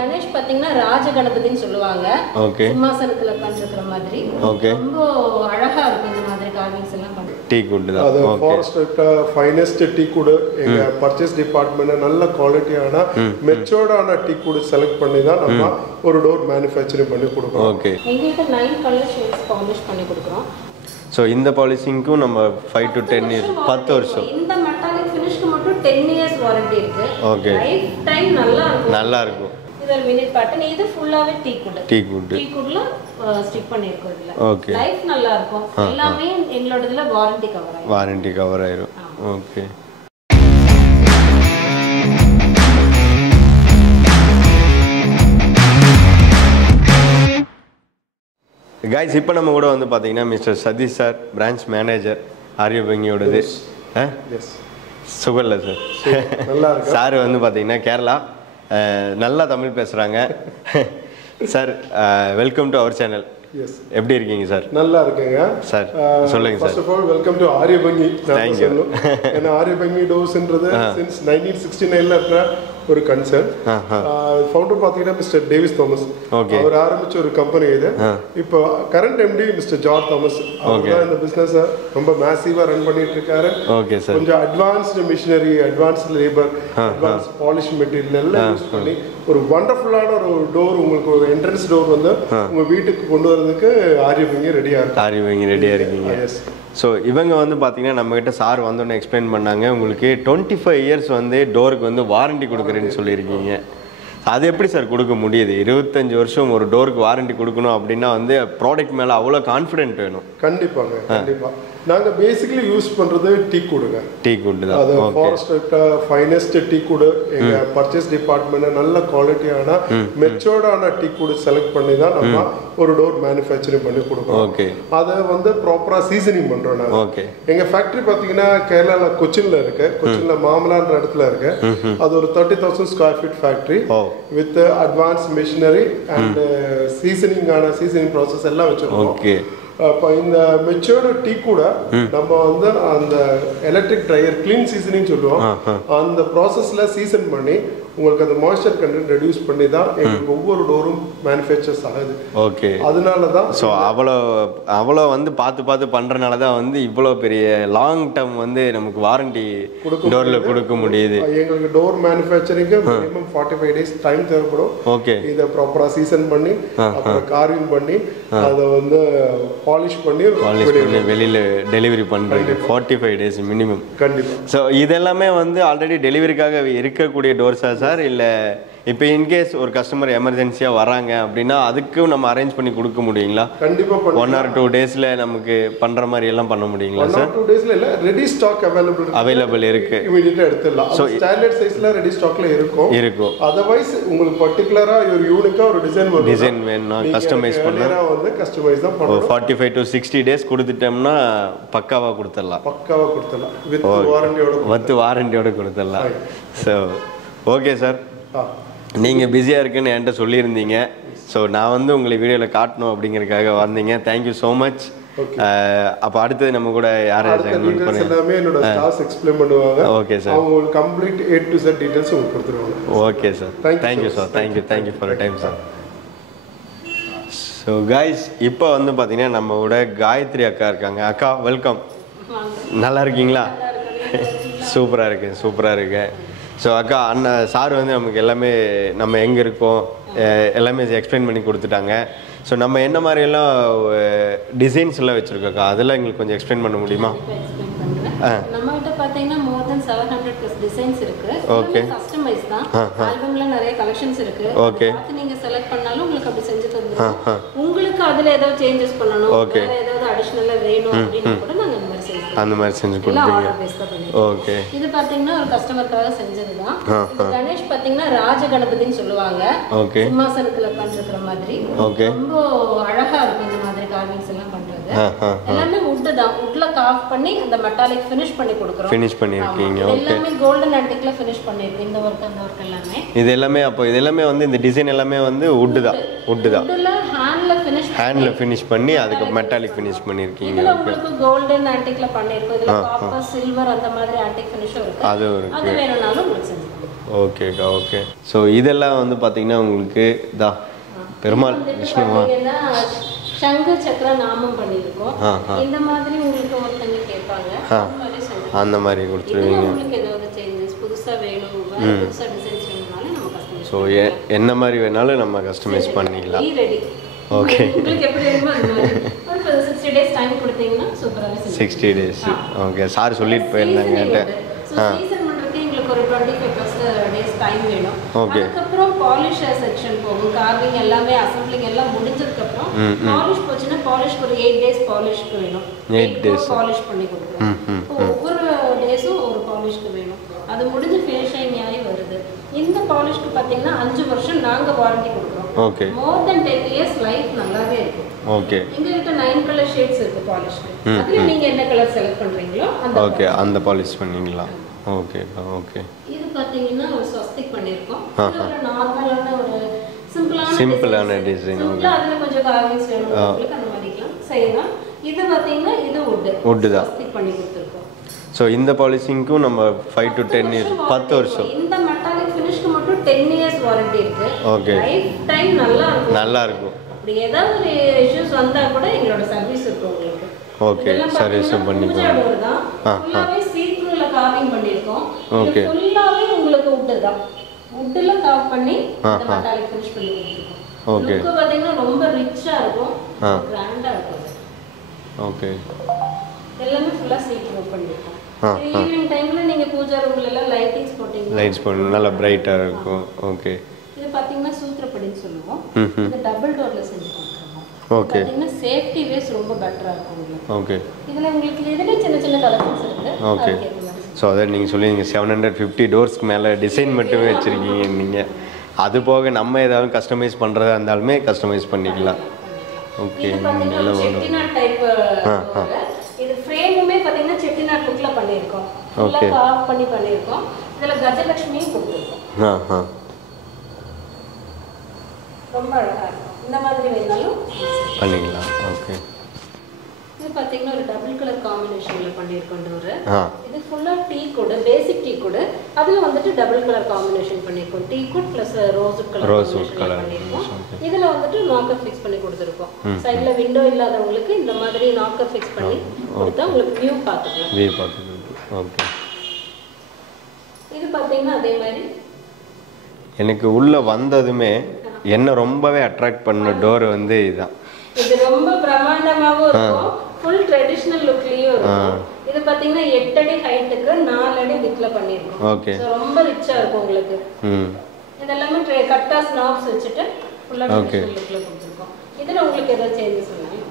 கணேஷ் பாத்தீங்கன்னா ராஜ கணபதின்னு சொல்லுவாங்க. ஓகே. சிம்மாசனத்துல உட்கார்ந்திருக்கிற மாதிரி. ஓகே. ரொம்ப அழகா இருக்கும் இந்த மாதிரி கார்விங்ஸ் எல்லாம் பண்ணி. டீக் வுட் தான். அது ஃபாரஸ்ட் ஃபைனஸ்ட் டீக் வுட் எங்க பர்ச்சேஸ் டிபார்ட்மெண்ட் நல்ல குவாலிட்டியான மெச்சூர்டான டீக் வுட் செலக்ட் பண்ணி தான் நம்ம ஒரு டோர் மேனுஃபேக்சரிங் பண்ணி கொடுக்குறோம். ஓகே. எங்களுக்கு 9 கலர் ஷேட்ஸ் பாலிஷ் பண்ணி கொடுக்குறோம். ஸோ இந்த பாலிஷிங்க்கும் நம்ம 5 to 10 இயர்ஸ் 10 வருஷம். இந்த மெட்டாலிக் ஃபினிஷ்க்கு மட்டும் 10 இயர்ஸ் வாரண்டி இருக்கு. ஓகே. லைஃப் டைம் நல்லா இருக்கும். நல்லா இருக்கும். இது ஒரு மினிட் பேட்டர்ன். இது ஃபுல்லாவே teak wood. Teak wood. Teak வுட்ல ஸ்டிக் பண்ணிருக்கோம் இதுல. ஓகே. லைஃப் நல்லா இருக்கும். எல்லாமே எங்களோட இதுல வாரண்டி கவர் ஆயிடும். வாரண்டி கவர் ஆயிரும். ஓகே. கைஸ் இப்போ நம்ம கூட வந்து பார்த்தீங்கன்னா mister Sathish sir, branch manager ஆரியபங்கியோடது. எஸ். சுகர்ல சார். நல்லா இருக்கு. சார் வந்து பார்த்தீங்கன்னா கேரளா, நல்லா தமிழ் பேசுகிறாங்க. Sir welcome to our channel. Yes. எப்படி இருக்கீங்க சார்? நல்லா இருக்குங்க சார். சொல்லுங்க sir. First of all welcome to ஆரியபங்கி. Thank you. ஏன்னா ஆரியபங்கி டோர்ஸ்ன்றது சின்ஸ் 1969ல இருக்கிற ஒரு கன்சர்ன். ஃபவுண்டர் பார்த்தீங்கன்னா மிஸ்டர் டேவிஸ் தாமஸ். அவர் ஆரம்பிச்ச ஒரு கம்பெனி இது. இப்போ current MD mister George Thomas. அவர் தான் இந்த பிசினஸ் ரொம்ப மேசிவா ரன் பண்ணிட்டு இருக்காரு. Okay sir. கொஞ்சம் advanced machinery, advanced labour, advance polish material எல்லாம் யூஸ் பண்ணி ஒரு வண்டர்ஃபுல்லான ஒரு டோர், உங்களுக்கு ஒரு என்ட்ரன்ஸ் டோர் வந்து உங்க வீட்டுக்கு கொண்டு வரதுக்கு ஆரியபங்கி ரெடியா இருக்கு. ஆரியபங்கி ரெடியா இருக்கீங்க. ஸோ இவங்க வந்து பார்த்தீங்கன்னா நம்மகிட்ட சார் வந்தோன்னு எக்ஸ்பிளைன் பண்ணாங்க, உங்களுக்கு 25 இயர்ஸ் வந்து டோருக்கு வந்து வாரண்டி கொடுக்குறேன்னு சொல்லியிருக்கீங்க. அது எப்படி சார் கொடுக்க முடியுது? 25 வருஷம் ஒரு டோருக்கு வாரண்டி கொடுக்கணும் அப்படின்னா வந்து ப்ராடக்ட் மேலே அவ்வளோ கான்ஃபிடென்ட் வேணும். கண்டிப்பாங்க, கண்டிப்பா. நாங்க பேசிக்கலி யூஸ் பண்றது டீக் வுட்ங்க. டீக் வுட் தான். அது ஃபாரஸ்ட் ஃபைனஸ்ட் டீக் வுட் எங்க பர்ச்சேஸ் டிபார்ட்மெண்ட் நல்ல குவாலிட்டியான மெச்சூர்டான டீக் வுட் செலக்ட் பண்ணி தான் நம்ம ஒரு டோர் மேனுஃபேக்சரிங் பண்ணி கொடுக்குறோம். ஓகே. அதை வந்து ப்ராப்பரா சீசனிங் பண்றோம் நாங்க. ஓகே. எங்க ஃபேக்டரி பாத்தீங்கன்னா கேரளால கொச்சின்ல இருக்கு. கொச்சின்ல மாமலான்ற இடத்துல இருக்கு. அது ஒரு 30,000 square feet factory with advance machinery and seasoning process எல்லாம் வச்சிருக்கோம். ஓகே. இப்போ இந்த மெச்சூர்டு டீ கூட நம்ம வந்து அந்த எலக்ட்ரிக் ட்ரையர் கிளீன் சீசனிங் சொல்லுவோம். அந்த ப்ராசஸ்ல சீசன் பண்ணி உங்களுக்கு அந்த மாய்ஸ்சர் கண்டென்ட் ரெடியூஸ் பண்ணி தான் எங்களுக்கு ஒவ்வொரு டோரும் மேனுஃபேக்சர்ஸ் ஆகுது. ஓகே. அதனால தான் ஸோ அவ்வளோ வந்து பார்த்து பண்ணுறனால தான் வந்து இவ்வளோ பெரிய லாங் டேர்ம் வந்து நமக்கு வாரண்டி டோரில் கொடுக்க முடியுது. எங்களுக்கு door manufacturing minimum 45 days time தேவைப்படும். ஓகே. இதை ப்ராப்பராக சீசன் பண்ணி அப்புறம் கார்விங் பண்ணி அதை வந்து பாலிஷ் பண்ணி வெளியில் டெலிவரி பண்ணுறீங்க. 45 டேஸ் மினிமம். கண்டிப்பாக. ஸோ இதெல்லாமே வந்து ஆல்ரெடி டெலிவரிக்காக இருக்கக்கூடிய டோர்ஸா சார்? இல்லை இப்போ இன்கேஸ் ஒரு கஸ்டமர் எமர்ஜென்சியாக வராங்க அப்படின்னா அதுக்கும் நம்ம அரேஞ்ச் பண்ணி கொடுக்க முடியுங்களா? கண்டிப்பாக 1 or 2 டேஸில் நமக்கு பண்ணுற மாதிரி எல்லாம் பண்ண முடியுங்களா சார்? 1 or 2 டேஸில் இல்லை, ரெடி ஸ்டாக் அவைலபிள் இருக்கு. இமீடியட்டாக எடுத்துடலாம். ஸோ ஸ்டாண்டர்ட் சைஸில் ரெடி ஸ்டாக்ல இருக்கும். அதர்வைஸ் உங்களுக்கு பர்டிகுலராக ஒரு யூனிக்காக ஒரு டிசைன் வேணும்னா கஸ்டமைஸ் பண்ண வந்து கஸ்டமைஸ் தான் பண்ணுவோம். 45 to 60 டேஸ் கொடுத்துட்டோம்னா பக்காவாக கொடுத்துடலாம். வித் வாரண்டியோட கொடுத்துடலாம். ஸோ ஓகே சார், நீங்கள் பிஸியாக இருக்குன்னு என்கிட்ட சொல்லியிருந்தீங்க. ஸோ நான் வந்து உங்களை வீடியோவில் காட்டணும் அப்படிங்கிறதுக்காக வந்தீங்க. Thank you so much. அப்போ அடுத்தது நம்ம கூட எல்லாமே என்னோட ஸ்டாஃப்ஸ் எக்ஸ்பிளைன் பண்ணுவாங்க. Okay sir. அவங்க complete A to Z details உங்களுக்கு கொடுத்துருவாங்க. Okay sir. Thank you sir. Thank you for time sir. So guys, இப்போ வந்து பார்த்தீங்கன்னா நம்ம கூட காயத்ரி அக்கா இருக்காங்க. அக்கா வெல்கம். நல்லா இருக்கீங்களா? சூப்பராக இருக்கு. ஸோ அக்கா, சார் வந்து நமக்கு எல்லாமே நம்ம எங்கே இருக்கோம் எல்லாமே எக்ஸ்பிளைன் பண்ணி கொடுத்துட்டாங்க. ஸோ நம்ம என்ன மாதிரியெல்லாம் டிசைன்ஸ் எல்லாம் வச்சுருக்கோக்கா, அதெல்லாம் எங்களுக்கு கொஞ்சம் எக்ஸ்பிளைன் பண்ண முடியுமா? நம்மகிட்ட பாத்தீங்கன்னா more than 700+ டிசைன்ஸ் இருக்கு. ஓகே. கஸ்டமைஸ் தான். ஆல்பம்ல நிறைய கலெக்ஷன்ஸ் இருக்கு. ஓகே. அது நீங்க செலக்ட் பண்ணாலும் உங்களுக்கு அப்படி செஞ்சு தந்துருவோம். உங்களுக்கு அதுல ஏதாவது சேஞ்சஸ் பண்ணனும், வேற ஏதாவது அடிஷனலா வேணும் அப்படினா கூட நாங்க அந்த மாதிரி செஞ்சு கொடுப்பீங்க. ஓகே. இது பாத்தீங்கன்னா ஒரு கஸ்டமர்க்காக செஞ்சதுதான். இது கணேஷ் பாத்தீங்கன்னா ராஜ கணபதின்னு சொல்லுவாங்க. ஓகே. சிம்மாசனத்துல உட்கார்ந்திருக்கிற மாதிரி. ஓகே. ரொம்ப அழகா இருக்கும் இந்த மாதிரி கார்விங்ஸ் எல்லாம் பண்றது. எல்லாமே வுட் தான். வுட்ல கார்வ் பண்ணி அந்த மெட்டாலிக் ஃபினிஷ் பண்ணி கொடுக்கிறோம். ஃபினிஷ் பண்ணிருக்கீங்க. ஓகே. எல்லாமே கோல்டன் ஆன்டிக்ல ஃபினிஷ் பண்ணிருக்கீங்க. இந்த வர்க் அந்த வர்க் எல்லாமே. இது எல்லாமே அப்ப இது எல்லாமே வந்து இந்த டிசைன் எல்லாமே வந்து வுட் தான். வுட்ல ஹேண்ட்ல ஃபினிஷ் பண்ணி அதுக்கு மெட்டாலிக் ஃபினிஷ் பண்ணிருக்கீங்க. இதுல உங்களுக்கு கோல்டன் ஆன்டிக்ல பண்ணிருக்கோம். இதுல காப்பர், சில்வர் அந்த மாதிரி ஆன்டிக் ஃபினிஷும் இருக்கு. அது வேணும்னாலும் உங்களுக்கு செஞ்சு கொடுப்போம். ஓகேக்கா ஓகே. ஸோ இதெல்லாம் வந்து பார்த்தீங்கன்னா உங்களுக்கு தான் பெருமாள் விஷ்ணுவா சங்கு சக்கர நாமம் பண்ணியிருக்கோம். இந்த மாதிரி உங்களுக்கு ஒருத்தங்க கேட்பாங்க, அந்த மாதிரி கொடுத்துருவீங்க. உங்களுக்கு ஏதாவது சேஞ்சஸ் புதுசாக வேணும், புதுசாக டிசைன்ஸ் வேணும்னாலும் நம்ம கஸ்டமைஸ். ஸோ என்ன மாதிரி வேணாலும் நம்ம கஸ்டமைஸ் பண்ணிக்கலாம். ரெடி. ஓகே, உங்களுக்கு எப்படி வேணுமோ அந்த மாதிரி ஒரு 60 டேஸ் டைம் கொடுத்தீங்கன்னா சூப்பராகவே செஞ்சு 60 டேஸ். ஓகே, சார் சொல்லிட்டு போயிருந்தாங்க. சீசன் பண்ணுறதுக்கு எங்களுக்கு ஒரு 25+ டேஸ் டைம் வேணும். அதுக்கப்புறம் பாலிஷ் செக்ஷன் போகும், கார்விங் எல்லாமே அசம்பிளிங் எல்லாம் முடிஞ்சதுக்கப்புறம் பாலிஷ் போச்சுன்னா பாலிஷ்க்கு ஒரு 8 டேஸ் பாலிஷ்க்கு வேணும். 8 டேஸ் பாலிஷ் பண்ணி கொடுக்குறோம். ஒவ்வொரு டேஸும் ஒரு பாலிஷ்க்கு வேணும். அது முடிஞ்சு ஃபினிஷிங் ஆகி வருது. இந்த பாலிஷ்க்கு பார்த்தீங்கன்னா 5 வருஷம் நாங்கள் வாரண்டி கொடுக்குறோம். ஓகே, மோர் தென் 10 இயர்ஸ் லைஃப் நல்லாவே இருக்கும். ஓகே, எங்ககிட்ட 9 கலர் ஷேட்ஸ் இருக்கு பாலிஷ்க்கு. அதுல நீங்க என்ன கலர் செலக்ட் பண்றீங்களோ அந்த ஓகே அந்த பாலிஷ் பண்ணீங்களா? Okay okay. இது பாத்தீங்கன்னா ஒரு ஸ்வஸ்திக் பண்ணிருக்கோம். இது ஒரு நார்மலான ஒரு சிம்பிளான டிசைன். ஓகே, அதுல கொஞ்சம் கார்விங்ஸ் வேணும் உங்களுக்கு, அந்த மாதிரிலாம் செய்யலாம். இது பாத்தீங்கன்னா இது வுட் தான் ஸ்வஸ்திக் பண்ணி கொடுத்திருக்கோம். ஸோ இந்த பாலிஷிங்க்கும் நம்ம 5 to 10 இயர்ஸ் 10 வருஷம். இந்த மெட்டாலிக் ஃபினிஷ்க்கு மட்டும் 10 இயர்ஸ் வாரண்டி இருக்கு. ஓகே, லைஃப் டைம் நல்லா இருக்கும். அப்படி ஏதாவது ஒரு இஷ்யூஸ் வந்தா கூட எங்களோட சர்வீஸ் இருக்கு உங்களுக்கு. ஓகே, சர்வீஸ் பண்ணிக்கலாம். ஃபுல்லாவே சீத்ரூல கார்விங் பண்ணிருக்கோம். இது ஃபுல்லாவே உங்களுக்கு வுட் தான். வுட்ல கார்வ் பண்ணி இந்த மெட்டாலிக் ஃபினிஷ் பண்ணி கொடுத்திருக்கோம். ஓகே, லுக் பாத்தீங்கன்னா ரொம்ப ரிச்சா இருக்கும், கிராண்டா இருக்கும். ஓகே, எல்லாமே ஃபுல்லா சீத்ரூ பண்ணிருக்கோம். ஈவினிங் டைம்ல நீங்க பூஜா ரூம்ல எல்லாம் லைட்டிங்ஸ் போட்டீங்க, லைட்ஸ் போட்டு நல்லா பிரைட்டா இருக்கும். ஓகே, இது பாத்தீங்கன்னா சூத்ரப்படின்னு சொல்லுவோம். இது டபுள் டோர்ல செஞ்சு கொடுத்துருக்கோம். ஓகே, பாத்தீங்கன்னா சேஃப்டி வேஸ் ரொம்ப பெட்டரா இருக்கும் உங்களுக்கு. ஓகே, இதுல உங்களுக்கு இதுல சின்ன கலெக்ஷன்ஸ் இருக்கு. ஓகே. ஸோ அதை நீங்கள் சொல்லிங்க 750 டோர்ஸ்க்கு மேலே டிசைன் மட்டுமே வச்சுருக்கீங்க நீங்கள். அது போக நம்ம ஏதாவது கஸ்டமைஸ் பண்ணுறதா இருந்தாலுமே கஸ்டமைஸ் பண்ணிக்கலாம். ஓகே, நல்ல செட்டிநாட் டைப். இது ஃப்ரேமுமே பாத்தீங்கன்னா செட்டிநாட் லுக்ல பண்ணிருக்கோம். ஓகே, கார்வ் பண்ணி பண்ணிருக்கோம். இதுல கஜலட்சுமியும் கொடுத்திருக்கோம். ரொம்ப அழகா இருக்கும். இந்த மாதிரி வேணாலும் பண்ணிக்கலாம். ஓகே, இது பாத்தீங்கன்னா ஒரு டபுள் கலர் காம்பினேஷன்ல பண்ணிருக்கோம் டோர். இது ஃபுல்லா டீ கோட், பேசிக் டீ கோட். அதுல வந்துட்டு டபுள் கலர் காம்பினேஷன் பண்ணிருக்கோம். டீ கோட் பிளஸ் ரோஸ் கலர் பண்ணிருக்கோம். இதுல வந்துட்டு நாக்கர் ஃபிக்ஸ் பண்ணி கொடுத்திருக்கோம். சைடுல விண்டோ இல்லாதவங்களுக்கு இந்த மாதிரி நாக்கர் ஃபிக்ஸ் பண்ணி கொடுத்தா உங்களுக்கு வியூ பாத்துக்கலாம். ஓகே, இது பாத்தீங்கன்னா அதே மாதிரி எனக்கு உள்ள வந்ததுமே என்ன ரொம்பவே அட்ராக்ட் பண்ண டோர் வந்து இதுதான். இது ரொம்ப பிரம்மாண்டமாவும் இருக்கும், ஃபுல் ட்ரெடிஷனல் லுக்லயும் இருக்கும். இது பாத்தீங்கன்னா 8 அடி ஹைட்டுக்கு 4 அடி விட்ல பண்ணிருக்கோம். ஓகே, சோ ரொம்ப ரிச்சா இருக்கும் உங்களுக்கு. இதெல்லாம் கட்டாஸ் நாப்ஸ் வச்சிட்டு ஃபுல்லா ட்ரெடிஷனல் லுக்ல கொடுத்திருக்கோம். இதுல உங்களுக்கு ஏதாவது சேஞ்சஸ் வேணும்,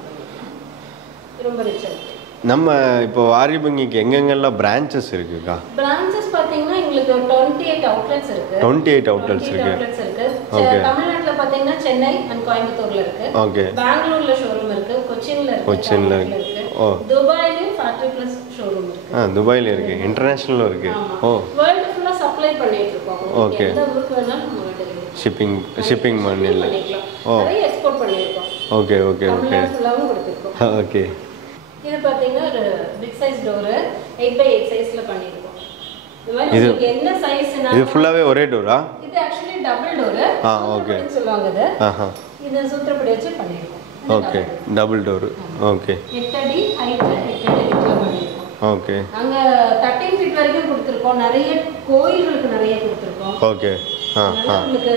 ரொம்ப ரிச்சா இருக்கு. நம்ம இப்போ வாரிபங்கிக்கு எங்கெங்கெல்லாம் பிரான்ச்சஸ் இருக்குக்கா? பிரான்ச்சஸ் பாத்தீங்கன்னா உங்களுக்கு 28 அவுட்லெட்ஸ் இருக்கு. 28 அவுட்லெட்ஸ் இருக்கு. ஓகே, தமிழ்நாட்டுல பாத்தீங்கன்னா சென்னை அண்ட் கோயம்புத்தூர்ல இருக்கு. ஓகே, பெங்களூர்ல ஷோரூம் இருக்கு, கொச்சின்ல இருக்கு. ஓ, துபாயிலயும் ஃபேக்டரி பிளஸ் ஷோரூம் இருக்கு. துபாயில இருக்கு, இன்டர்நேஷனலும் இருக்கு. ஓ, வேர்ல்ட் ஃபுல்லா சப்ளை பண்ணிட்டு இருக்கோம். ஓகே, எந்த ஊருக்கு வேணாலும் நம்ம டெலிவரி ஷிப்பிங் பண்ணல. ஓ, நிறைய எக்ஸ்போர்ட் பண்ணிருக்கோம். ஓகே ஓகே ஓகே, ஃபுல்லாவும் கொடுத்திருக்கோம். ஓகே. இது பாத்தீங்கன்னா ஒரு பிக் சைஸ் டோர் 8x8 சைஸ்ல பண்ணிருக்கோம். இந்த மாதிரி உங்களுக்கு என்ன சைஸ்னா இது ஃபுல்லாவே ஒரே டோரா? இது एक्चुअली டபுள் டோர். ஓகே சொல்வாங்க இது. இது சூத்திரப்படி வச்சு பண்ணிருக்கோம். Okay, double door. ஓகே, 8 அடி ஹைட் 8 அடி விட்ல பண்ணிருக்கோம். ஓகே, அங்க 13 ஃபீட் வரைக்கும் கொடுத்திருக்கோம். நிறைய கோயில்களுக்கு நிறைய கொடுத்திருக்கோம். ஓகே, உங்களுக்கு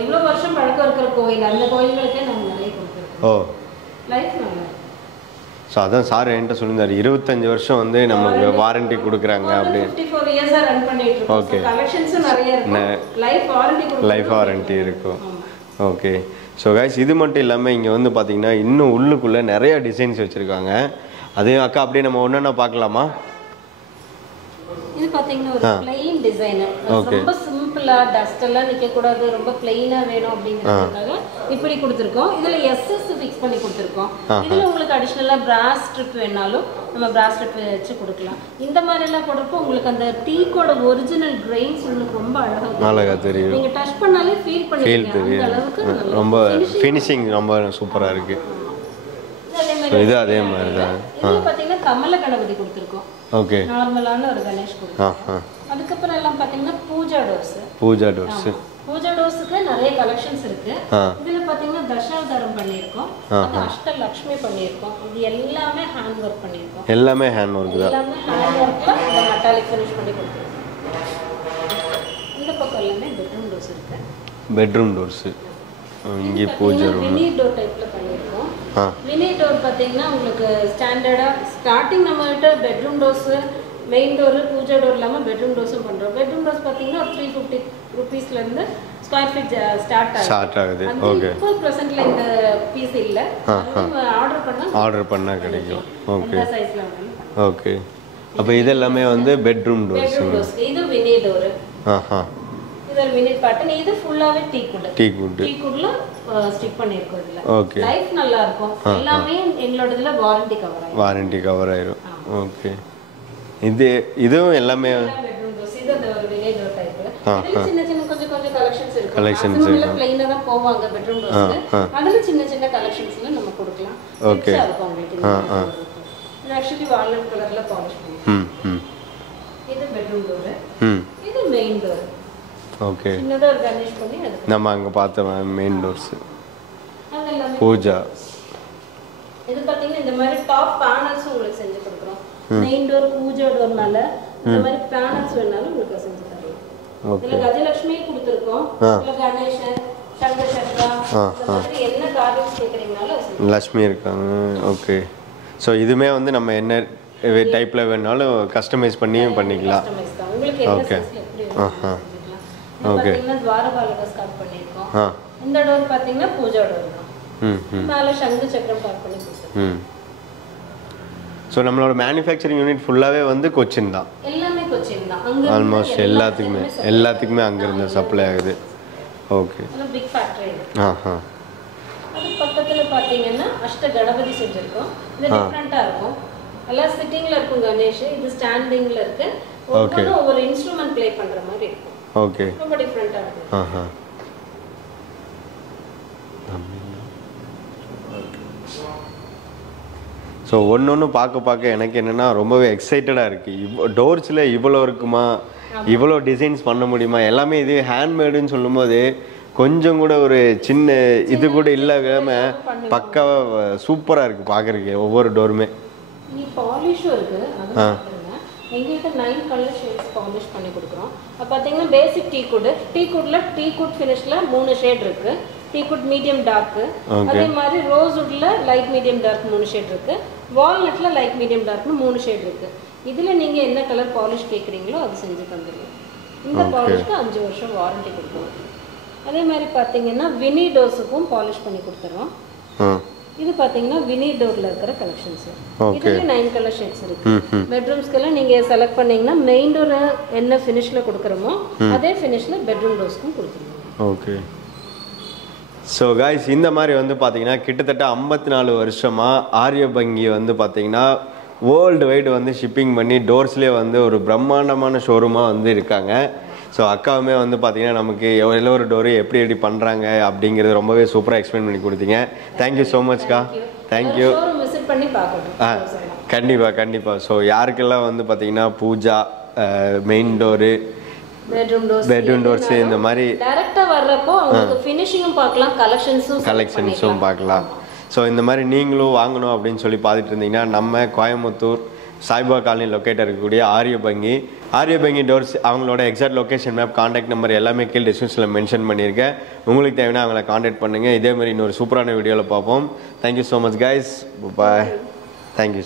எவ்வளவு வருஷம் பழக்கம் இருக்கிற கோயில், அந்த கோயில்களுக்கே நாங்க நிறைய கொடுத்திருக்கோம். ஓ, லைஃப் நல்லா. ஸோ அதான் சார் என்கிட்ட சொல்லியிருந்தாரு 25 வருஷம் வந்து நமக்கு வாரண்டி கொடுக்குறாங்க அப்படி. 54 இயர்ஸா ரன் பண்ணிட்டு இருக்கோம். ஓகே, கலெக்ஷன்ஸும் நிறைய இருக்கு, லைஃப் வாரண்டி இருக்கும். ஓகே, ஸோ கைஸ் இது மட்டும் இல்லாமல் இங்கே வந்து பார்த்தீங்கன்னா இன்னும் உள்ளுக்குள்ளே நிறைய டிசைன்ஸ் வச்சுருக்காங்க. அதையும் அக்கா அப்படியே நம்ம ஒன்றா பார்க்கலாமா? இது பாத்தீங்கன்னா ஒரு plain டிசைன். ரொம்ப சிம்பிளா டஸ்ட் எல்லாம் நிக்க கூடாது, ரொம்ப பிளைனா வேணும் அப்படிங்கிறதுக்காக இப்படி கொடுத்திருக்கோம். இதுல SS ஃபிக்ஸ் பண்ணி கொடுத்திருக்கோம். இதுல உங்களுக்கு அடிஷனலா பிராஸ் ஸ்ட்ரிப் வேணாலும் நம்ம பிராஸ் ஸ்ட்ரிப் வச்சு கொடுக்கலாம். இந்த மாதிரி எல்லாம் போடுறப்போ உங்களுக்கு அந்த டீக்கோட ஒரிஜினல் கிரெயின்ஸ் உங்களுக்கு ரொம்ப அழகா தெரியும். நீங்க டச் பண்ணாலே ஃபீல் பண்ணுவீங்க. அந்த அளவுக்கு ரொம்ப ஃபினிஷிங் ரொம்ப சூப்பரா இருக்கு. அதே இது அதே மாதிரி தான். இதுல பாத்தீங்கன்னா கமல கணபதி கொடுத்துருக்கோம். ஓகே. நார்மலான ஒரு கணேஷ் கொடுத்துருக்கோம். அதுக்கப்புறம் எல்லாம் பாத்தீங்கன்னா பூஜா டோர்ஸ். பூஜா டோர்ஸ். பூஜா டோர்ஸ்க்கு நிறைய கலெக்ஷன்ஸ் இருக்கு. இதுல பாத்தீங்கன்னா தசாவதாரம் பண்ணிருக்கோம். அது அஷ்டலக்ஷ்மி பண்ணிருக்கோம். இது எல்லாமே ஹேண்ட் ஒர்க் பண்ணிருக்கோம். எல்லாமே ஹேண்ட் ஒர்க் தான். எல்லாமே ஹேண்ட் ஒர்க்ல இந்த மெட்டாலிக் ஃபினிஷ் பண்ணி கொடுத்துருக்கோம். இந்த பக்கம் எல்லாமே பெட்ரூம் டோர்ஸ் இருக்கு. Bedroom doors. இங்கே பூஜா ரூம். மினி டோர் டைப்ல பண்ணிருக்கோம். மினி டோர் பாத்தீங்கன்னா உங்களுக்கு ஸ்டாண்டர்டா ஸ்டார்டிங் நம்ம கிட்ட bedroom doors, main door, pooja door இல்லாம பெட்ரூம் டோர்ஸும் பண்றோம். பெட்ரூம் டோர்ஸ் பாத்தீங்கன்னா 350 ரூபீஸ்ல இருந்து ஸ்கொயர் ஃபீட் ஸ்டார்ட் ஆகுது. ஓகே. இப்போ பிரசன்ட்ல இந்த பீஸ் இல்ல. ஆர்டர் பண்ணா கிடைக்கும். ஓகே. இந்த சைஸ்ல வந்து. ஓகே. அப்ப இதெல்லாம் வந்து பெட்ரூம் டோர்ஸ். இது மினி டோர். இது மினி பேட்டர்ன். இது ஃபுல்லாவே டீக்குட்ல ஸ்டிக் பண்ணிருக்கோம் இதுல. ஓகே. லைஃப் நல்லா இருக்கும். எல்லாமே எங்களோடதுல வாரண்டி கவர் ஆயிரும். ஓகே. இதுவும் எல்லாமே பெட்ரூம் டோர்ஸ். இது ஒரு மினி டோர் டைப். இதுல சின்ன சின்ன கொஞ்சம் கலெக்ஷன்ஸ் இருக்கு. அதுல ப்ளைனா தான் போவாங்க பெட்ரூம் டோர்ஸ். அதுல சின்ன சின்ன கலெக்ஷன்ஸ்ல நம்ம கொடுக்கலாம். ஓகே. இது एक्चुअली வால்நட் கலர்ல பாலிஷ் பண்ணிருக்கோம். இது பெட்ரூம் டோர். இது மெயின் டோர். ஓகே. சின்னதா ஒரு கணேஷ் பண்ணி அது நம்ம அங்க பார்த்த மெயின் டோர்ஸ். அதெல்லாம் பூஜா. இது பாத்தீங்கன்னா இந்த மாதிரி டாப் பேனல்ஸ் உங்களுக்கு செஞ்சு கொடுக்குறோம். மெயின் டோர், பூஜா டோர் மேல இந்த மாதிரி பேனல்ஸ் வேணாலும் உங்களுக்கு செஞ்சு தரலாம். ஓகே. இதுல கஜலட்சுமி கொடுத்திருக்கோம். இதுல கணேசன், சந்திரசேகரா, இந்த மாதிரி என்ன கார்விங்ஸ் கேக்குறீங்கனாலும் செஞ்சு லட்சுமி இருக்காங்க. ஓகே. சோ இதுமே வந்து நம்ம என்ன டைப்ல வேணாலும் கஸ்டமைஸ் பண்ணியும் பண்ணிக்கலாம். உங்களுக்கு என்ன சைஸ்ல எப்படி வேணும். ஓகே. பாத்தீங்கன்னா துவாரபாலக ஸ்டார்ட் பண்ணிருக்கோம். இந்த டோர் பாத்தீங்கன்னா பூஜா டோர் தான். மேல சங்கு சக்கரம் பார்ட் பண்ணி கொடுத்துருக்கோம். சோ நம்மளோட manufacturing யூனிட் ஃபுல்லாவே வந்து கொச்சின் தான். எல்லாமே கொச்சின் தான். அங்க ஆல்மோஸ்ட் எல்லாத்துக்குமே அங்க இருந்து சப்ளை ஆகுது. ஓகே. அது பிக் ஃபேக்டரி. அது பக்கத்துல பாத்தீங்கன்னா அஷ்ட கணபதி செஞ்சிருக்கோம். இது டிஃபரண்டா இருக்கும். எல்லாம் சிட்டிங்ல இருக்கும் கணேஷ். இது ஸ்டாண்டிங்ல இருக்கு. ஒவ்வொரு இன்ஸ்ட்ருமென்ட் ப்ளே பண்ற மாதிரி இருக்கும். ஓகே. ரொம்ப டிஃபரண்டா இருக்கு. ஸோ ஒன்று பார்க்க எனக்கு என்னென்னா ரொம்பவே எக்ஸைட்டடாக இருக்குது. டோர்ஸில் இவ்வளோ இருக்குமா, இவ்வளோ டிசைன்ஸ் பண்ண முடியுமா, எல்லாமே இது ஹேண்ட்மேடுன்னு சொல்லும்போது கொஞ்சம் கூட ஒரு சின்ன இது கூட இல்லாமல் பக்காவாக சூப்பராக இருக்குது பார்க்குறதுக்கு ஒவ்வொரு டோருமே. பாலிஷும் இருக்குது. எங்கள்கிட்ட 9 கலர் ஷேட்ஸ் பாலிஷ் பண்ணி கொடுக்குறோம். பார்த்தீங்கன்னா பேசிக் டீக்குட்டில் டீக்குட் ஃபினிஷில் 3 ஷேட் இருக்குது. டீக்குட் மீடியம் டார்க்கு, அதே மாதிரி ரோஸ்வுட்ல லைட் மீடியம் டார்க் 3 ஷேட் இருக்கு. வால்நட்ல லைட் மீடியம் டார்க்னு 3 ஷேட் இருக்கு. இதுல நீங்க என்ன கலர் பாலிஷ் கேக்குறீங்களோ அது செஞ்சு தந்துருவோம். இந்த பாலிஷ்க்கு 5 வருஷம் வாரண்டி கொடுக்குறோம். அதே மாதிரி பாத்தீங்கன்னா வினி டோர்ஸுக்கும் பாலிஷ் பண்ணி கொடுத்துறோம். இது பாத்தீங்கன்னா வினி டோர்ல இருக்கிற கலெக்ஷன்ஸ். இதுல 9 கலர் ஷேட்ஸ் இருக்கு. பெட்ரூம்ஸ்க்கெல்லாம் நீங்க செலக்ட் பண்ணீங்கன்னா மெயின் டோர் என்ன ஃபினிஷ்ல கொடுக்குறோமோ அதே ஃபினிஷ்ல பெட்ரூம் டோர்ஸ்க்கும் கொடுத்துருவோம். ஓகே. ஸோ காய்ஸ் இந்த மாதிரி வந்து பார்த்தீங்கன்னா கிட்டத்தட்ட 54 வருஷமாக ஆரியபங்கி வந்து பார்த்தீங்கன்னா வேர்ல்டு வைடு வந்து ஷிப்பிங் பண்ணி டோர்ஸ்லேயே வந்து ஒரு பிரம்மாண்டமான ஷோரூமாக வந்து இருக்காங்க. ஸோ அக்காவுமே வந்து பார்த்தீங்கன்னா நமக்கு எவ்வளோ ஒரு டோரு எப்படி பண்ணுறாங்க அப்படிங்கிறது ரொம்பவே சூப்பராக எக்ஸ்பிளைன் பண்ணி கொடுத்தீங்க. தேங்க்யூ ஸோ மச்க்கா. தேங்க்யூ. கண்டிப்பாக. ஸோ யாருக்கெல்லாம் வந்து பார்த்தீங்கன்னா pooja, main door, bedroom doors இந்த மாதிரி டைரக்டா வர்றப்போ உங்களுக்கு ஃபினிஷிங்கும் பார்க்கலாம், கலெக்ஷன்ஸும் பார்க்கலாம். ஸோ இந்த மாதிரி நீங்களும் வாங்கணும் அப்படின்னு சொல்லி பார்த்துட்டு இருந்தீங்கன்னா நம்ம கோயம்புத்தூர் சாய்பா காலனி லொக்கேட் இருக்கக்கூடிய ஆரியபங்கி டோர்ஸ் அவங்களோட exact location map, contact number எல்லாமே கீழே டிஸ்கிரிப்ஷனில் மென்ஷன் பண்ணியிருக்கேன். உங்களுக்கு தேவைன்னா அவங்கள கான்டாக்ட் பண்ணுங்கள். இதே மாதிரி இன்னொரு சூப்பரான வீடியோவில் பார்ப்போம். Thank you so much guys. Bye. Thank you.